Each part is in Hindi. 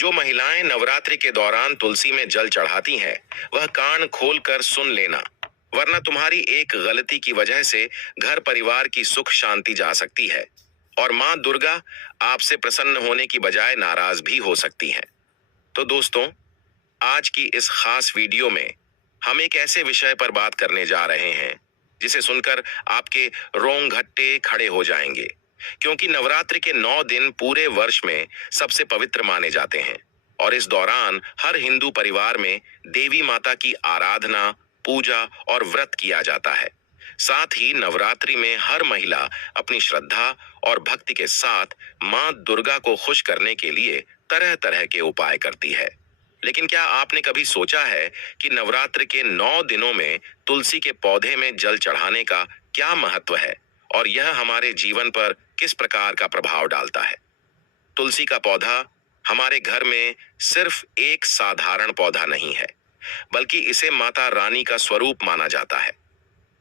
जो महिलाएं नवरात्रि के दौरान तुलसी में जल चढ़ाती हैं, वह कान खोलकर सुन लेना, वरना तुम्हारी एक गलती की वजह से घर परिवार की सुख शांति जा सकती है और मां दुर्गा आपसे प्रसन्न होने की बजाय नाराज भी हो सकती हैं। तो दोस्तों, आज की इस खास वीडियो में हम एक ऐसे विषय पर बात करने जा रहे हैं जिसे सुनकर आपके रोंगटे खड़े हो जाएंगे, क्योंकि नवरात्रि के 9 दिन पूरे वर्ष में सबसे पवित्र माने जाते हैं और इस दौरान हर हिंदू परिवार में देवी माता की आराधना, पूजा और व्रत किया जाता है। साथ ही नवरात्रि में हर महिला अपनी श्रद्धा और भक्ति के साथ मां दुर्गा को खुश करने के लिए तरह तरह के उपाय करती है। लेकिन क्या आपने कभी सोचा है कि नवरात्र के 9 दिनों में तुलसी के पौधे में जल चढ़ाने का क्या महत्व है और यह हमारे जीवन पर किस प्रकार का प्रभाव डालता है? तुलसी का पौधा हमारे घर में सिर्फ एक साधारण पौधा नहीं है, बल्कि इसे माता रानी का स्वरूप माना जाता है।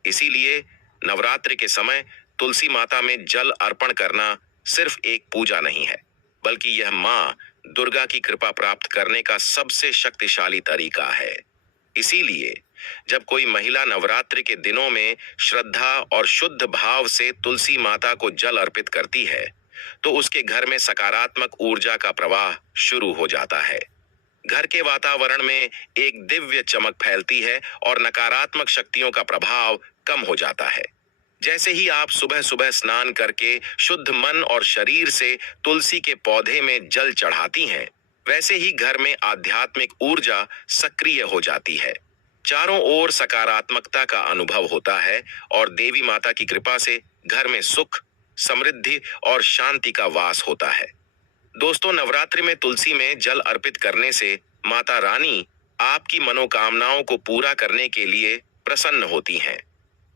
इसीलिए नवरात्रि के समय तुलसी माता में जल अर्पण करना सिर्फ एक पूजा नहीं है, बल्कि यह मां दुर्गा की कृपा प्राप्त करने का सबसे शक्तिशाली तरीका है। इसीलिए जब कोई महिला नवरात्रि के दिनों में श्रद्धा और शुद्ध भाव से तुलसी माता को जल अर्पित करती है, तो उसके घर में सकारात्मक ऊर्जा का प्रवाह शुरू हो जाता है। घर के वातावरण में एक दिव्य चमक फैलती है और नकारात्मक शक्तियों का प्रभाव कम हो जाता है। जैसे ही आप सुबह सुबह स्नान करके शुद्ध मन और शरीर से तुलसी के पौधे में जल चढ़ाती हैं, वैसे ही घर में आध्यात्मिक ऊर्जा सक्रिय हो जाती है। चारों ओर सकारात्मकता का अनुभव होता है और देवी माता की कृपा से घर में सुख, समृद्धि और शांति का वास होता है। दोस्तों, नवरात्रि में तुलसी में जल अर्पित करने से माता रानी आपकी मनोकामनाओं को पूरा करने के लिए प्रसन्न होती हैं।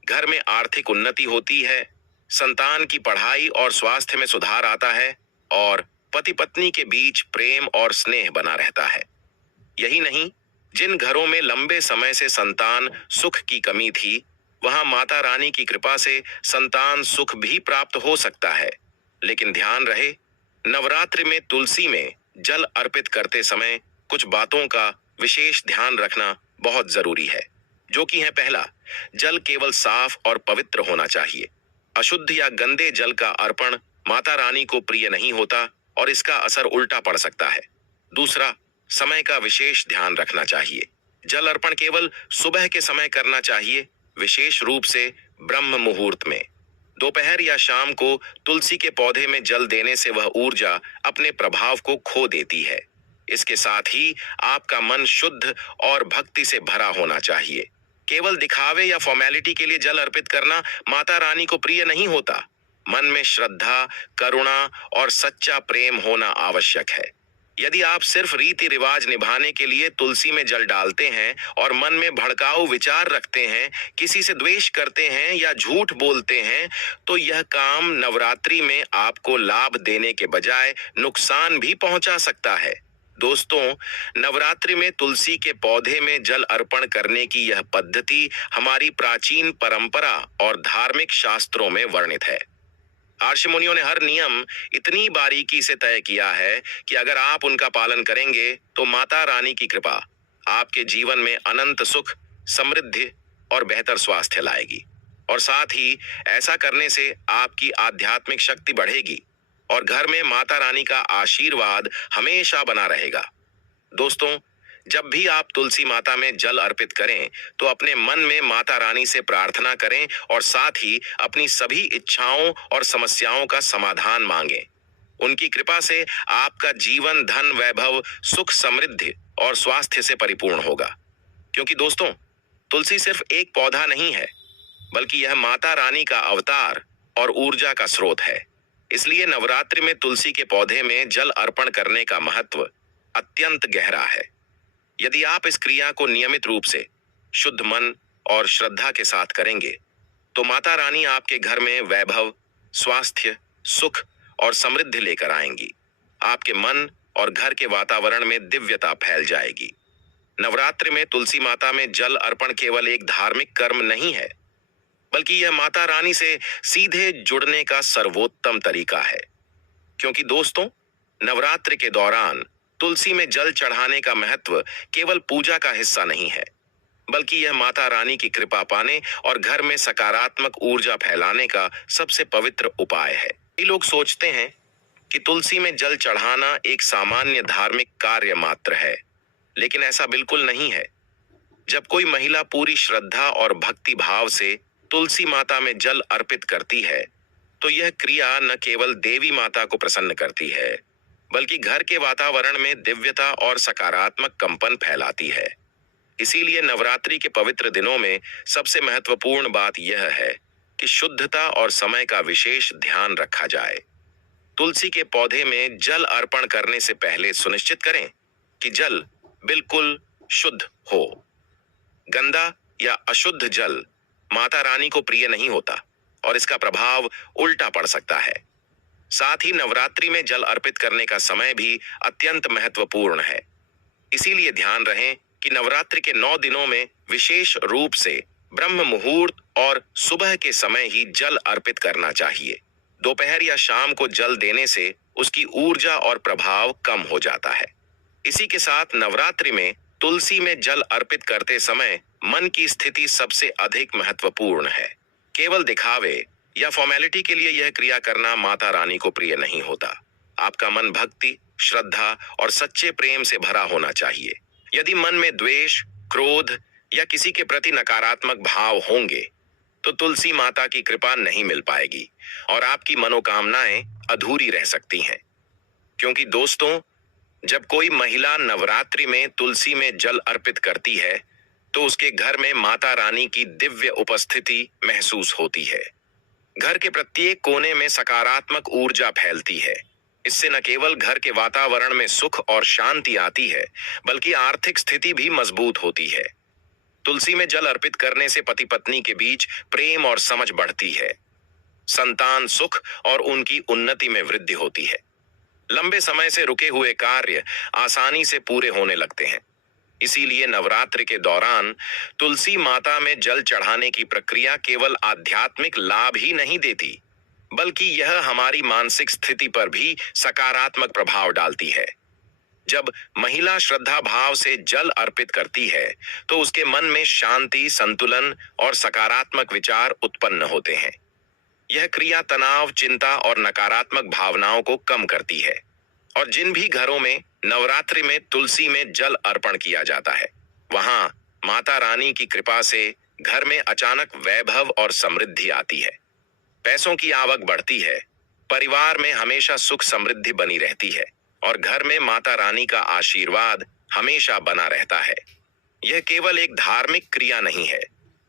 घर में आर्थिक उन्नति होती है, संतान की पढ़ाई और स्वास्थ्य में सुधार आता है और पति पत्नी के बीच प्रेम और स्नेह बना रहता है। यही नहीं, जिन घरों में लंबे समय से संतान सुख की कमी थी, वहां माता रानी की कृपा से संतान सुख भी प्राप्त हो सकता है। लेकिन ध्यान रहे, नवरात्रि में तुलसी में जल अर्पित करते समय कुछ बातों का विशेष ध्यान रखना बहुत जरूरी है, जो कि है पहला, जल केवल साफ और पवित्र होना चाहिए। अशुद्ध या गंदे जल का अर्पण माता रानी को प्रिय नहीं होता और इसका असर उल्टा पड़ सकता है। दूसरा, समय का विशेष ध्यान रखना चाहिए। जल अर्पण केवल सुबह के समय करना चाहिए, विशेष रूप से ब्रह्म मुहूर्त में। दोपहर या शाम को तुलसी के पौधे में जल देने से वह ऊर्जा अपने प्रभाव को खो देती है। इसके साथ ही आपका मन शुद्ध और भक्ति से भरा होना चाहिए। केवल दिखावे या फॉर्मेलिटी के लिए जल अर्पित करना माता रानी को प्रिय नहीं होता। मन में श्रद्धा, करुणा और सच्चा प्रेम होना आवश्यक है। यदि आप सिर्फ रीति रिवाज निभाने के लिए तुलसी में जल डालते हैं और मन में भड़काऊ विचार रखते हैं, किसी से द्वेष करते हैं या झूठ बोलते हैं, तो यह काम नवरात्रि में आपको लाभ देने के बजाय नुकसान भी पहुंचा सकता है। दोस्तों, नवरात्रि में तुलसी के पौधे में जल अर्पण करने की यह पद्धति हमारी प्राचीन परंपरा और धार्मिक शास्त्रों में वर्णित है। ऋषि मुनियों ने हर नियम इतनी बारीकी से तय किया है कि अगर आप उनका पालन करेंगे तो माता रानी की कृपा आपके जीवन में अनंत सुख, समृद्धि और बेहतर स्वास्थ्य लाएगी। और साथ ही ऐसा करने से आपकी आध्यात्मिक शक्ति बढ़ेगी और घर में माता रानी का आशीर्वाद हमेशा बना रहेगा। दोस्तों, जब भी आप तुलसी माता में जल अर्पित करें तो अपने मन में माता रानी से प्रार्थना करें और साथ ही अपनी सभी इच्छाओं और समस्याओं का समाधान मांगें। उनकी कृपा से आपका जीवन धन, वैभव, सुख, समृद्धि और स्वास्थ्य से परिपूर्ण होगा। क्योंकि दोस्तों, तुलसी सिर्फ एक पौधा नहीं है, बल्कि यह माता रानी का अवतार और ऊर्जा का स्रोत है। इसलिए नवरात्रि में तुलसी के पौधे में जल अर्पण करने का महत्व अत्यंत गहरा है। यदि आप इस क्रिया को नियमित रूप से शुद्ध मन और श्रद्धा के साथ करेंगे तो माता रानी आपके घर में वैभव, स्वास्थ्य, सुख और समृद्धि लेकर आएंगी। आपके मन और घर के वातावरण में दिव्यता फैल जाएगी। नवरात्रि में तुलसी माता में जल अर्पण केवल एक धार्मिक कर्म नहीं है, बल्कि यह माता रानी से सीधे जुड़ने का सर्वोत्तम तरीका है। क्योंकि दोस्तों, नवरात्रि के दौरान तुलसी में जल चढ़ाने का महत्व केवल पूजा का हिस्सा नहीं है, बल्कि यह माता रानी की कृपा पाने और घर में सकारात्मक ऊर्जा फैलाने का सबसे पवित्र उपाय है। कई लोग सोचते हैं कि तुलसी में जल चढ़ाना एक सामान्य धार्मिक कार्य मात्र है, लेकिन ऐसा बिल्कुल नहीं है। जब कोई महिला पूरी श्रद्धा और भक्ति भाव से तुलसी माता में जल अर्पित करती है, तो यह क्रिया न केवल देवी माता को प्रसन्न करती है, बल्कि घर के वातावरण में दिव्यता और सकारात्मक कंपन फैलाती है। इसीलिए नवरात्रि के पवित्र दिनों में सबसे महत्वपूर्ण बात यह है कि शुद्धता और समय का विशेष ध्यान रखा जाए। तुलसी के पौधे में जल अर्पण करने से पहले सुनिश्चित करें कि जल बिल्कुल शुद्ध हो। गंदा या अशुद्ध जल माता रानी को प्रिय नहीं होता और इसका प्रभाव उल्टा पड़ सकता है। साथ ही नवरात्रि में जल अर्पित करने का समय भी अत्यंत महत्वपूर्ण है। इसीलिए ध्यान रहे कि नवरात्रि के 9 दिनों में विशेष रूप से ब्रह्म मुहूर्त और सुबह के समय ही जल अर्पित करना चाहिए। दोपहर या शाम को जल देने से उसकी ऊर्जा और प्रभाव कम हो जाता है। इसी के साथ नवरात्रि में तुलसी में जल अर्पित करते समय मन की स्थिति सबसे अधिक महत्वपूर्ण है। केवल दिखावे या फॉर्मेलिटी के लिए यह क्रिया करना माता रानी को प्रिय नहीं होता। आपका मन भक्ति, श्रद्धा और सच्चे प्रेम से भरा होना चाहिए। यदि मन में द्वेष, क्रोध या किसी के प्रति नकारात्मक भाव होंगे, तो तुलसी माता की कृपा नहीं मिल पाएगी और आपकी मनोकामनाएं अधूरी रह सकती हैं। क्योंकि दोस्तों, जब कोई महिला नवरात्रि में तुलसी में जल अर्पित करती है, तो उसके घर में माता रानी की दिव्य उपस्थिति महसूस होती है। घर के प्रत्येक कोने में सकारात्मक ऊर्जा फैलती है। इससे न केवल घर के वातावरण में सुख और शांति आती है, बल्कि आर्थिक स्थिति भी मजबूत होती है। तुलसी में जल अर्पित करने से पति पत्नी के बीच प्रेम और समझ बढ़ती है। संतान सुख और उनकी उन्नति में वृद्धि होती है। लंबे समय से रुके हुए कार्य आसानी से पूरे होने लगते हैं। इसीलिए नवरात्रि के दौरान तुलसी माता में जल चढ़ाने की प्रक्रिया केवल आध्यात्मिक लाभ ही नहीं देती, बल्कि यह हमारी मानसिक स्थिति पर भी सकारात्मक प्रभाव डालती है। जब महिला श्रद्धा भाव से जल अर्पित करती है, तो उसके मन में शांति, संतुलन और सकारात्मक विचार उत्पन्न होते हैं। यह क्रिया तनाव, चिंता और नकारात्मक भावनाओं को कम करती है। और जिन भी घरों में नवरात्रि में तुलसी में जल अर्पण किया जाता है, वहां माता रानी की कृपा से घर में अचानक वैभव और समृद्धि आती है। पैसों की आवक बढ़ती है, परिवार में हमेशा सुख समृद्धि बनी रहती है और घर में माता रानी का आशीर्वाद हमेशा बना रहता है। यह केवल एक धार्मिक क्रिया नहीं है,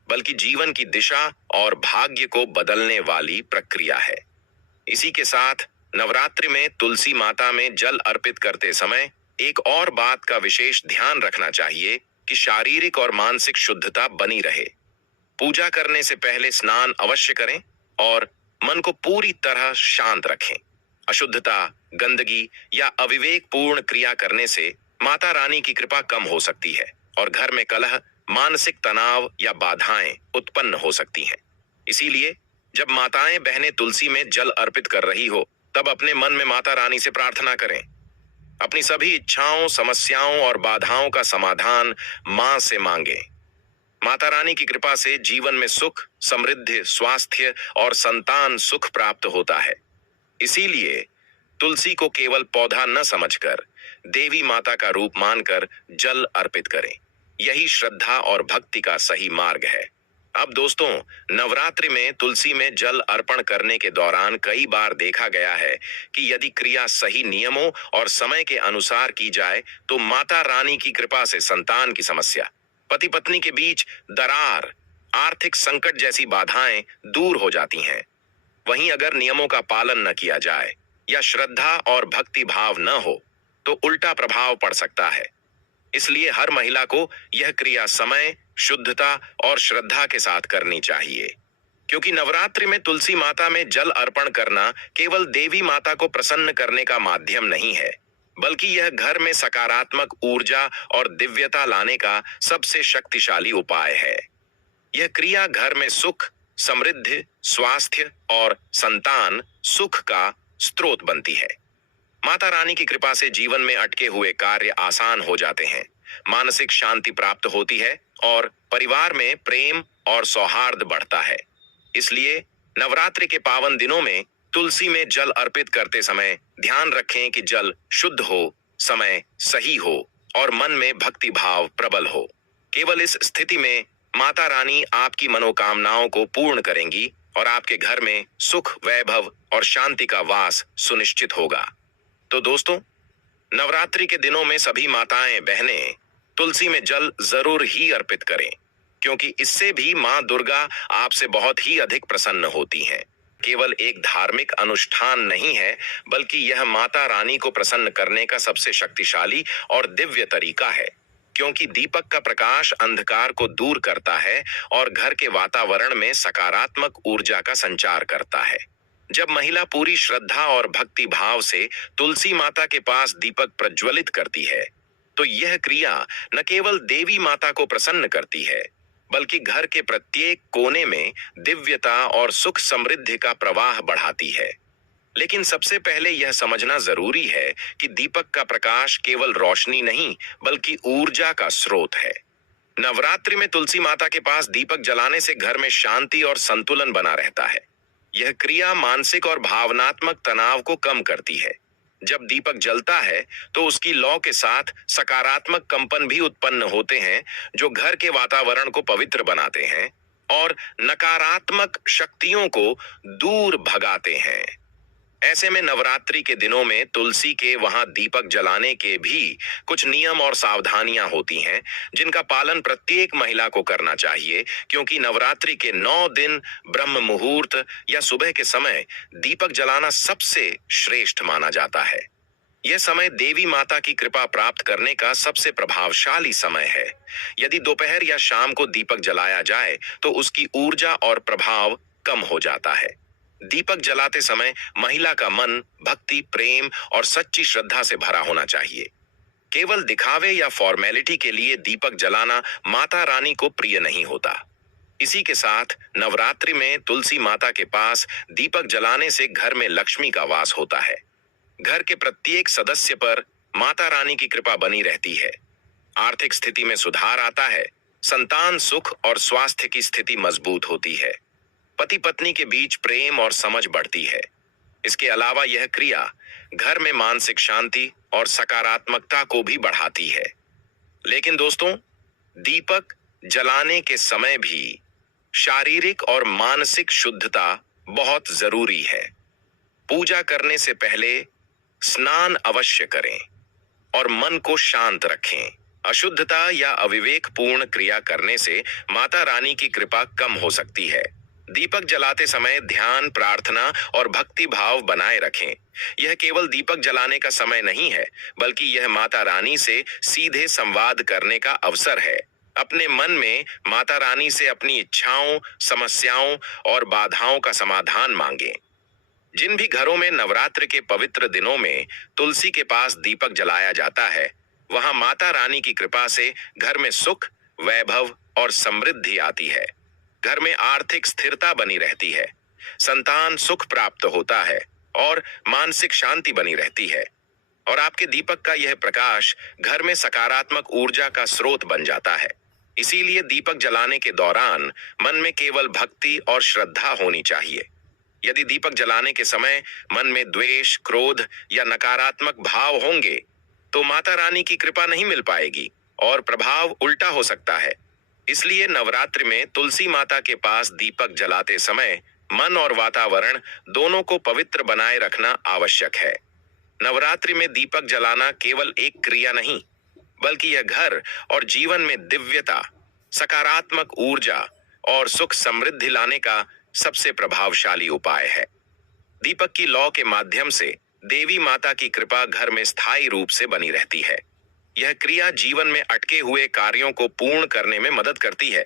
बल्कि जीवन की दिशा और भाग्य को बदलने वाली प्रक्रिया है। इसी के साथ नवरात्रि में तुलसी माता में जल अर्पित करते समय एक और बात का विशेष ध्यान रखना चाहिए कि शारीरिक और मानसिक शुद्धता बनी रहे। पूजा करने से पहले स्नान अवश्य करें और मन को पूरी तरह शांत रखें। अशुद्धता, गंदगी या अविवेक पूर्ण क्रिया करने से माता रानी की कृपा कम हो सकती है और घर में कलह, मानसिक तनाव या बाधाएं उत्पन्न हो सकती हैं। इसीलिए जब माताएं बहनें तुलसी में जल अर्पित कर रही हो, तब अपने मन में माता रानी से प्रार्थना करें। अपनी सभी इच्छाओं, समस्याओं और बाधाओं का समाधान मां से मांगें। माता रानी की कृपा से जीवन में सुख, समृद्धि, स्वास्थ्य और संतान सुख प्राप्त होता है। इसीलिए तुलसी को केवल पौधा न समझकर देवी माता का रूप मानकर जल अर्पित करें। यही श्रद्धा और भक्ति का सही मार्ग है। अब दोस्तों, नवरात्रि में तुलसी में जल अर्पण करने के दौरान कई बार देखा गया है कि यदि क्रिया सही नियमों और समय के अनुसार की जाए, तो माता रानी की कृपा से संतान की समस्या, पति पत्नी के बीच दरार, आर्थिक संकट जैसी बाधाएं दूर हो जाती हैं। वहीं अगर नियमों का पालन न किया जाए या श्रद्धा और भक्ति भाव न हो, तो उल्टा प्रभाव पड़ सकता है। इसलिए हर महिला को यह क्रिया समय, शुद्धता और श्रद्धा के साथ करनी चाहिए। क्योंकि नवरात्रि में तुलसी माता में जल अर्पण करना केवल देवी माता को प्रसन्न करने का माध्यम नहीं है, बल्कि यह घर में सकारात्मक ऊर्जा और दिव्यता लाने का सबसे शक्तिशाली उपाय है। यह क्रिया घर में सुख, समृद्धि, स्वास्थ्य और संतान सुख का स्रोत बनती है। माता रानी की कृपा से जीवन में अटके हुए कार्य आसान हो जाते हैं, मानसिक शांति प्राप्त होती है और परिवार में प्रेम और सौहार्द बढ़ता है। इसलिए नवरात्रि के पावन दिनों में तुलसी में जल अर्पित करते समय ध्यान रखें कि जल शुद्ध हो, समय सही हो और मन में भक्ति भाव प्रबल हो। केवल इस स्थिति में माता रानी आपकी मनोकामनाओं को पूर्ण करेंगी और आपके घर में सुख, वैभव और शांति का वास सुनिश्चित होगा। तो दोस्तों, नवरात्रि के दिनों में सभी माताएं बहनें तुलसी में जल जरूर ही अर्पित करें, क्योंकि इससे भी मां दुर्गा आपसे बहुत ही अधिक प्रसन्न होती हैं। केवल एक धार्मिक अनुष्ठान नहीं है, बल्कि यह माता रानी को प्रसन्न करने का सबसे शक्तिशाली और दिव्य तरीका है, क्योंकि दीपक का प्रकाश अंधकार को दूर करता है और घर के वातावरण में सकारात्मक ऊर्जा का संचार करता है। जब महिला पूरी श्रद्धा और भक्ति भाव से तुलसी माता के पास दीपक प्रज्वलित करती है, तो यह क्रिया न केवल देवी माता को प्रसन्न करती है, बल्कि घर के प्रत्येक कोने में दिव्यता और सुख समृद्धि का प्रवाह बढ़ाती है। लेकिन सबसे पहले यह समझना जरूरी है कि दीपक का प्रकाश केवल रोशनी नहीं, बल्कि ऊर्जा का स्रोत है। नवरात्रि में तुलसी माता के पास दीपक जलाने से घर में शांति और संतुलन बना रहता है। यह क्रिया मानसिक और भावनात्मक तनाव को कम करती है। जब दीपक जलता है तो उसकी लौ के साथ सकारात्मक कंपन भी उत्पन्न होते हैं, जो घर के वातावरण को पवित्र बनाते हैं और नकारात्मक शक्तियों को दूर भगाते हैं। ऐसे में नवरात्रि के दिनों में तुलसी के वहां दीपक जलाने के भी कुछ नियम और सावधानियां होती हैं, जिनका पालन प्रत्येक महिला को करना चाहिए, क्योंकि नवरात्रि के 9 दिन ब्रह्म मुहूर्त या सुबह के समय दीपक जलाना सबसे श्रेष्ठ माना जाता है। यह समय देवी माता की कृपा प्राप्त करने का सबसे प्रभावशाली समय है। यदि दोपहर या शाम को दीपक जलाया जाए तो उसकी ऊर्जा और प्रभाव कम हो जाता है। दीपक जलाते समय महिला का मन भक्ति, प्रेम और सच्ची श्रद्धा से भरा होना चाहिए। केवल दिखावे या फॉर्मेलिटी के लिए दीपक जलाना माता रानी को प्रिय नहीं होता। इसी के साथ नवरात्रि में तुलसी माता के पास दीपक जलाने से घर में लक्ष्मी का वास होता है। घर के प्रत्येक सदस्य पर माता रानी की कृपा बनी रहती है। आर्थिक स्थिति में सुधार आता है, संतान सुख और स्वास्थ्य की स्थिति मजबूत होती है, पति पत्नी के बीच प्रेम और समझ बढ़ती है। इसके अलावा यह क्रिया घर में मानसिक शांति और सकारात्मकता को भी बढ़ाती है। लेकिन दोस्तों, दीपक जलाने के समय भी शारीरिक और मानसिक शुद्धता बहुत जरूरी है। पूजा करने से पहले स्नान अवश्य करें और मन को शांत रखें। अशुद्धता या अविवेकपूर्ण क्रिया करने से माता रानी की कृपा कम हो सकती है। दीपक जलाते समय ध्यान, प्रार्थना और भक्ति भाव बनाए रखें। यह केवल दीपक जलाने का समय नहीं है, बल्कि यह माता रानी से सीधे संवाद करने का अवसर है। अपने मन में माता रानी से अपनी इच्छाओं, समस्याओं और बाधाओं का समाधान मांगें। जिन भी घरों में नवरात्र के पवित्र दिनों में तुलसी के पास दीपक जलाया जाता है, वहां माता रानी की कृपा से घर में सुख, वैभव और समृद्धि आती है। घर में आर्थिक स्थिरता बनी रहती है, संतान सुख प्राप्त होता है और मानसिक शांति बनी रहती है। और आपके दीपक का यह प्रकाश घर में सकारात्मक ऊर्जा का स्रोत बन जाता है। इसीलिए दीपक जलाने के दौरान मन में केवल भक्ति और श्रद्धा होनी चाहिए। यदि दीपक जलाने के समय मन में द्वेष, क्रोध या नकारात्मक भाव होंगे, तो माता रानी की कृपा नहीं मिल पाएगी और प्रभाव उल्टा हो सकता है। इसलिए नवरात्रि में तुलसी माता के पास दीपक जलाते समय मन और वातावरण दोनों को पवित्र बनाए रखना आवश्यक है। नवरात्रि में दीपक जलाना केवल एक क्रिया नहीं, बल्कि यह घर और जीवन में दिव्यता, सकारात्मक ऊर्जा और सुख समृद्धि लाने का सबसे प्रभावशाली उपाय है। दीपक की लौ के माध्यम से देवी माता की कृपा घर में स्थायी रूप से बनी रहती है। यह क्रिया जीवन में अटके हुए कार्यों को पूर्ण करने में मदद करती है,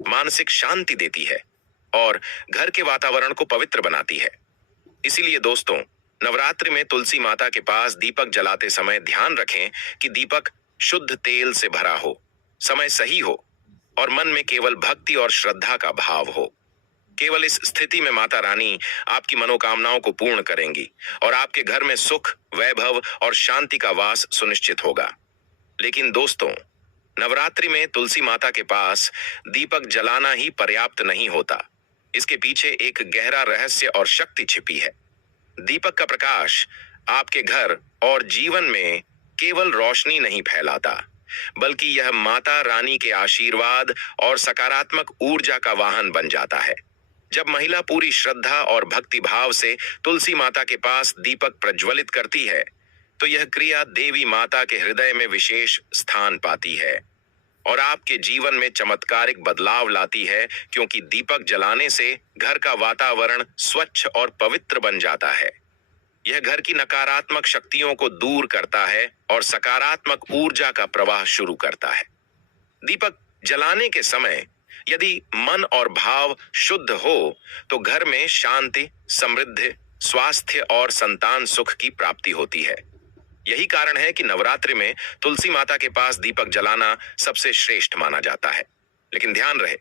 मानसिक शांति देती है और घर के वातावरण को पवित्र बनाती है। इसीलिए दोस्तों, नवरात्रि में तुलसी माता के पास दीपक जलाते समय ध्यान रखें कि दीपक शुद्ध तेल से भरा हो, समय सही हो और मन में केवल भक्ति और श्रद्धा का भाव हो। केवल इस स्थिति में माता रानी आपकी मनोकामनाओं को पूर्ण करेंगी और आपके घर में सुख, वैभव और शांति का वास सुनिश्चित होगा। लेकिन दोस्तों, नवरात्रि में तुलसी माता के पास दीपक जलाना ही पर्याप्त नहीं होता। इसके पीछे एक गहरा रहस्य और शक्ति छिपी है। दीपक का प्रकाश आपके घर और जीवन में केवल रोशनी नहीं फैलाता, बल्कि यह माता रानी के आशीर्वाद और सकारात्मक ऊर्जा का वाहन बन जाता है। जब महिला पूरी श्रद्धा और भक्ति भाव से तुलसी माता के पास दीपक प्रज्वलित करती है, तो यह क्रिया देवी माता के हृदय में विशेष स्थान पाती है और आपके जीवन में चमत्कारिक बदलाव लाती है, क्योंकि दीपक जलाने से घर का वातावरण स्वच्छ और पवित्र बन जाता है। यह घर की नकारात्मक शक्तियों को दूर करता है और सकारात्मक ऊर्जा का प्रवाह शुरू करता है। दीपक जलाने के समय यदि मन और भाव शुद्ध हो, तो घर में शांति, समृद्धि, स्वास्थ्य और संतान सुख की प्राप्ति होती है। यही कारण है कि नवरात्रि में तुलसी माता के पास दीपक जलाना सबसे श्रेष्ठ माना जाता है। लेकिन ध्यान रहे,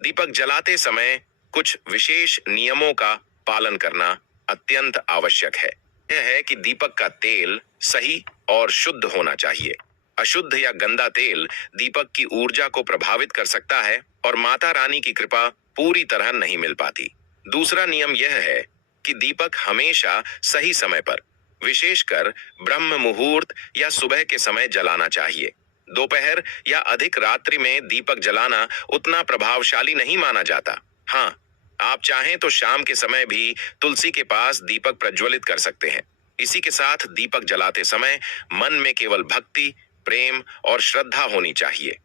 दीपक जलाते समय कुछ विशेष नियमों का पालन करना अत्यंत आवश्यक है। यह है कि दीपक का तेल सही और शुद्ध होना चाहिए। अशुद्ध या गंदा तेल दीपक की ऊर्जा को प्रभावित कर सकता है और माता रानी की कृपा पूरी तरह नहीं मिल पाती। दूसरा नियम यह है कि दीपक हमेशा सही समय पर, विशेषकर ब्रह्म मुहूर्त या सुबह के समय जलाना चाहिए। दोपहर या अधिक रात्रि में दीपक जलाना उतना प्रभावशाली नहीं माना जाता। हाँ, आप चाहें तो शाम के समय भी तुलसी के पास दीपक प्रज्वलित कर सकते हैं। इसी के साथ दीपक जलाते समय मन में केवल भक्ति, प्रेम और श्रद्धा होनी चाहिए।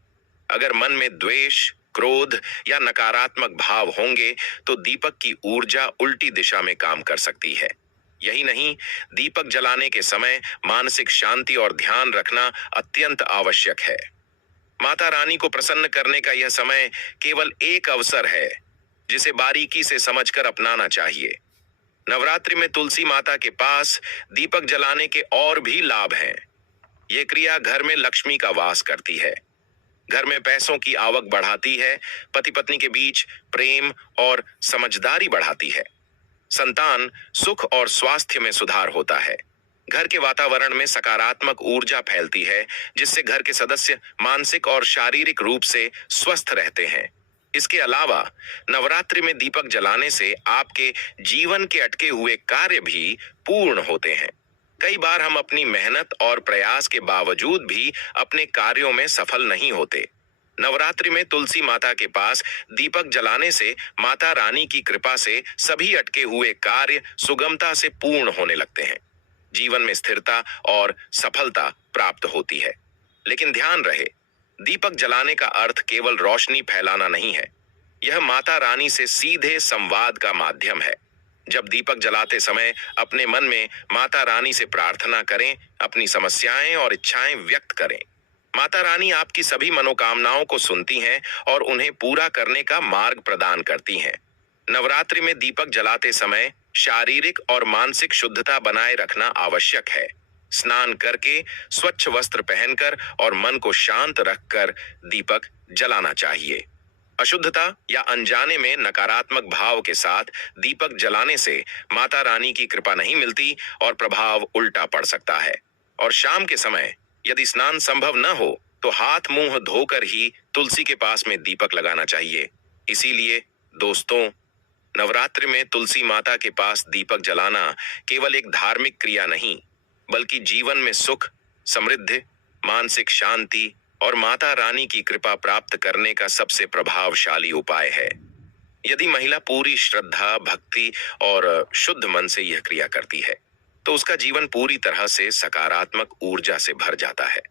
अगर मन में द्वेष, क्रोध या नकारात्मक भाव होंगे, तो दीपक की ऊर्जा उल्टी दिशा में काम कर सकती है। यही नहीं, दीपक जलाने के समय मानसिक शांति और ध्यान रखना अत्यंत आवश्यक है। माता रानी को प्रसन्न करने का यह समय केवल एक अवसर है, जिसे बारीकी से समझकर अपनाना चाहिए। नवरात्रि में तुलसी माता के पास दीपक जलाने के और भी लाभ हैं। यह क्रिया घर में लक्ष्मी का वास करती है, घर में पैसों की आवक बढ़ाती है, पति पत्नी के बीच प्रेम और समझदारी बढ़ाती है, संतान सुख और स्वास्थ्य में सुधार होता है, घर के वातावरण में सकारात्मक ऊर्जा फैलती है, जिससे घर के सदस्य मानसिक और शारीरिक रूप से स्वस्थ रहते हैं। इसके अलावा नवरात्रि में दीपक जलाने से आपके जीवन के अटके हुए कार्य भी पूर्ण होते हैं। कई बार हम अपनी मेहनत और प्रयास के बावजूद भी अपने कार्यों में सफल नहीं होते। नवरात्रि में तुलसी माता के पास दीपक जलाने से माता रानी की कृपा से सभी अटके हुए कार्य सुगमता से पूर्ण होने लगते हैं। जीवन में स्थिरता और सफलता प्राप्त होती है। लेकिन ध्यान रहे, दीपक जलाने का अर्थ केवल रोशनी फैलाना नहीं है। यह माता रानी से सीधे संवाद का माध्यम है। जब दीपक जलाते समय अपने मन में माता रानी से प्रार्थना करें, अपनी समस्याएं और इच्छाएं व्यक्त करें। माता रानी आपकी सभी मनोकामनाओं को सुनती हैं और उन्हें पूरा करने का मार्ग प्रदान करती हैं। नवरात्रि में दीपक जलाते समय शारीरिक और मानसिक शुद्धता बनाए रखना आवश्यक है। स्नान करके, स्वच्छ वस्त्र पहनकर और मन को शांत रखकर दीपक जलाना चाहिए। अशुद्धता या अनजाने में नकारात्मक भाव के साथ दीपक जलाने से माता रानी की कृपा नहीं मिलती और प्रभाव उल्टा पड़ सकता है। और शाम के समय यदि स्नान संभव न हो, तो हाथ मुंह धोकर ही तुलसी के पास में दीपक लगाना चाहिए। इसीलिए दोस्तों, नवरात्रि में तुलसी माता के पास दीपक जलाना केवल एक धार्मिक क्रिया नहीं, बल्कि जीवन में सुख, समृद्धि, मानसिक शांति और माता रानी की कृपा प्राप्त करने का सबसे प्रभावशाली उपाय है। यदि महिला पूरी श्रद्धा, भक्ति और शुद्ध मन से यह क्रिया करती है, तो उसका जीवन पूरी तरह से सकारात्मक ऊर्जा से भर जाता है।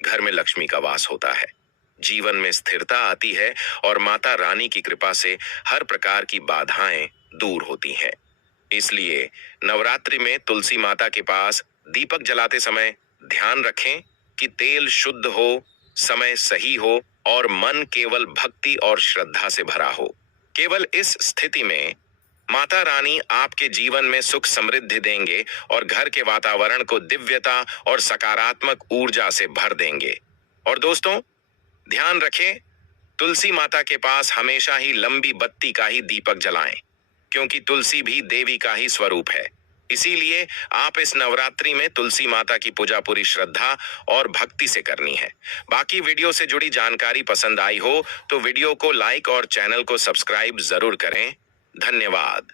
घर में लक्ष्मी का वास होता है, जीवन में स्थिरता आती है और माता रानी की कृपा से हर प्रकार की बाधाएं दूर होती हैं। इसलिए नवरात्रि में तुलसी माता के पास दीपक जलाते समय ध्यान रखें कि तेल शुद्ध हो, समय सही हो और मन केवल भक्ति और श्रद्धा से भरा हो। केवल इस स्थिति में माता रानी आपके जीवन में सुख समृद्धि देंगे और घर के वातावरण को दिव्यता और सकारात्मक ऊर्जा से भर देंगे। और दोस्तों, ध्यान रखें, तुलसी माता के पास हमेशा ही लंबी बत्ती का ही दीपक जलाएं, क्योंकि तुलसी भी देवी का ही स्वरूप है। इसीलिए आप इस नवरात्रि में तुलसी माता की पूजा पूरी श्रद्धा और भक्ति से करनी है। बाकी वीडियो से जुड़ी जानकारी पसंद आई हो तो वीडियो को लाइक और चैनल को सब्सक्राइब जरूर करें। धन्यवाद।